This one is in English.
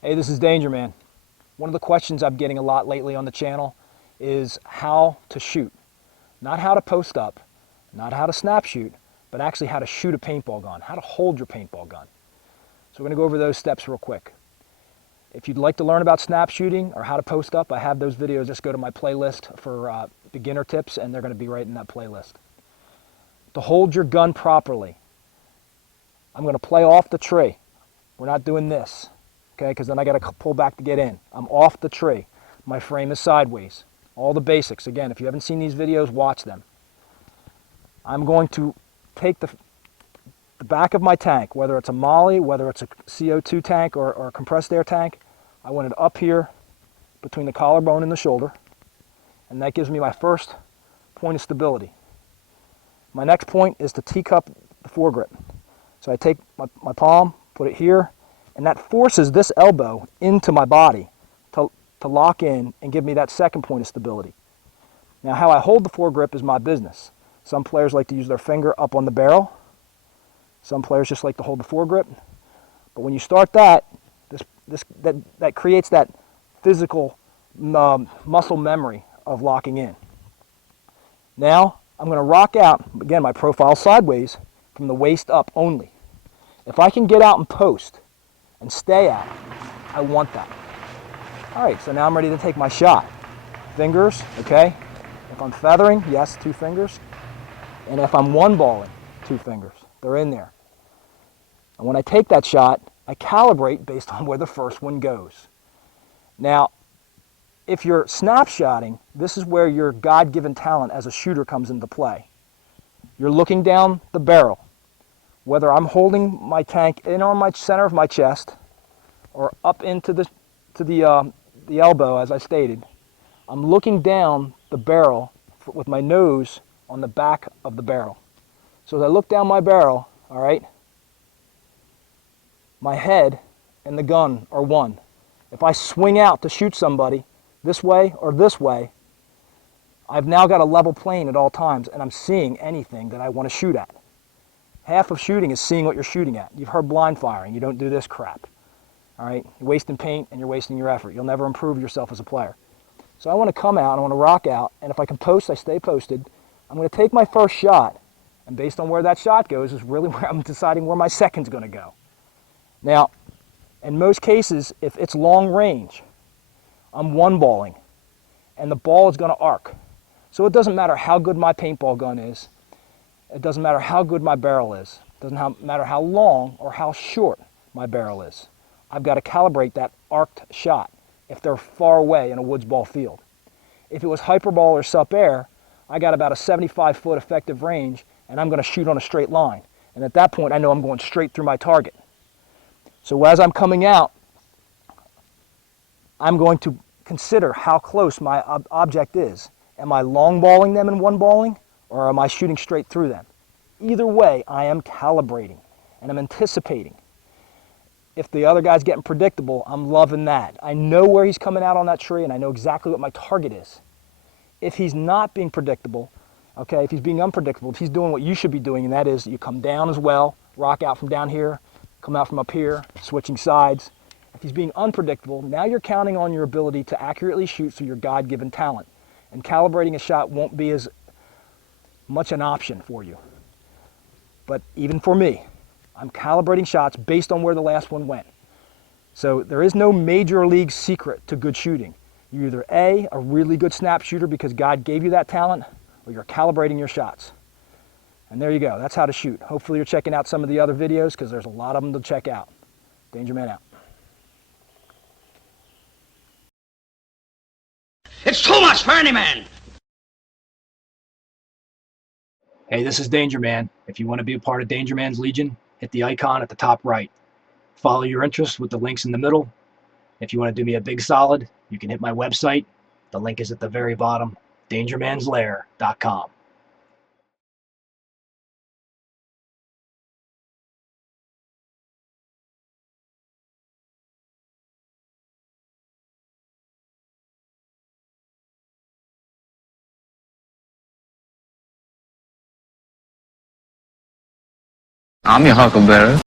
Hey, this is DangerMan. One of the questions I'm getting a lot lately on the channel is how to shoot. Not how to post up, not how to snap shoot, but actually how to shoot a paintball gun, how to hold your paintball gun. So we're going to go over those steps real quick. If you'd like to learn about snap shooting or how to post up, I have those videos. Just go to my playlist for beginner tips, and they're going to be right in that playlist. To hold your gun properly, I'm going to play off the tree. We're not doing this. Okay, because then I got to pull back to get in. I'm off the tree. My frame is sideways. All the basics. Again, if you haven't seen these videos, watch them. I'm going to take the back of my tank, whether it's a molly, whether it's a CO2 tank or a compressed air tank. I want it up here between the collarbone and the shoulder, and that gives me my first point of stability. My next point is to teacup the foregrip. So I take my palm, put it here, and that forces this elbow into my body to lock in and give me that second point of stability. Now, how I hold the foregrip is my business. Some players like to use their finger up on the barrel. Some players just like to hold the foregrip. But when you start that, that creates that physical muscle memory of locking in. Now, I'm going to rock out, again, my profile sideways from the waist up only. If I can get out and post and stay out, I want that. All right, so now I'm ready to take my shot. Fingers, okay? If I'm feathering, yes, 2 fingers. And if I'm one-balling, 2 fingers. They're in there. And when I take that shot, I calibrate based on where the first one goes. Now, if you're snapshotting, this is where your God-given talent as a shooter comes into play. You're looking down the barrel. Whether I'm holding my tank in on my center of my chest or up into the elbow, as I stated, I'm looking down the barrel with my nose on the back of the barrel. So as I look down my barrel, all right, my head and the gun are one. If I swing out to shoot somebody this way or this way, I've now got a level plane at all times, and I'm seeing anything that I want to shoot at. Half of shooting is seeing what you're shooting at. You've heard blind firing. You don't do this crap. All right? You're wasting paint and you're wasting your effort. You'll never improve yourself as a player. So I want to come out, I want to rock out, and if I can post, I stay posted. I'm going to take my first shot, and based on where that shot goes is really where I'm deciding where my second's going to go. Now, in most cases, if it's long range, I'm one-balling, and the ball is going to arc. So it doesn't matter how good my paintball gun is. It doesn't matter how good my barrel is. It doesn't matter how long or how short my barrel is. I've got to calibrate that arced shot if they're far away in a Woodsball field. If it was hyperball or sup air, I got about a 75-foot effective range, and I'm going to shoot on a straight line. And at that point, I know I'm going straight through my target. So as I'm coming out, I'm going to consider how close my object is. Am I long balling them and one balling, or am I shooting straight through them? Either way, I am calibrating, and I'm anticipating. If the other guy's getting predictable, I'm loving that. I know where he's coming out on that tree, and I know exactly what my target is. If he's not being predictable, okay, if he's being unpredictable, if he's doing what you should be doing, and that is you come down as well, rock out from down here, come out from up here, switching sides. If he's being unpredictable, now you're counting on your ability to accurately shoot through your God-given talent. And calibrating a shot won't be as much an option for you. But even for me, I'm calibrating shots based on where the last one went. So there is no major league secret to good shooting. You're either A, a really good snap shooter because God gave you that talent, or you're calibrating your shots. And there you go, that's how to shoot. Hopefully you're checking out some of the other videos because there's a lot of them to check out. DangerMan out. It's too much for any man! Hey, this is DangerMan. If you want to be a part of DangerMan's Legion, hit the icon at the top right. Follow your interests with the links in the middle. If you want to do me a big solid, you can hit my website. The link is at the very bottom, dangermanslair.com. I'm your huckleberry.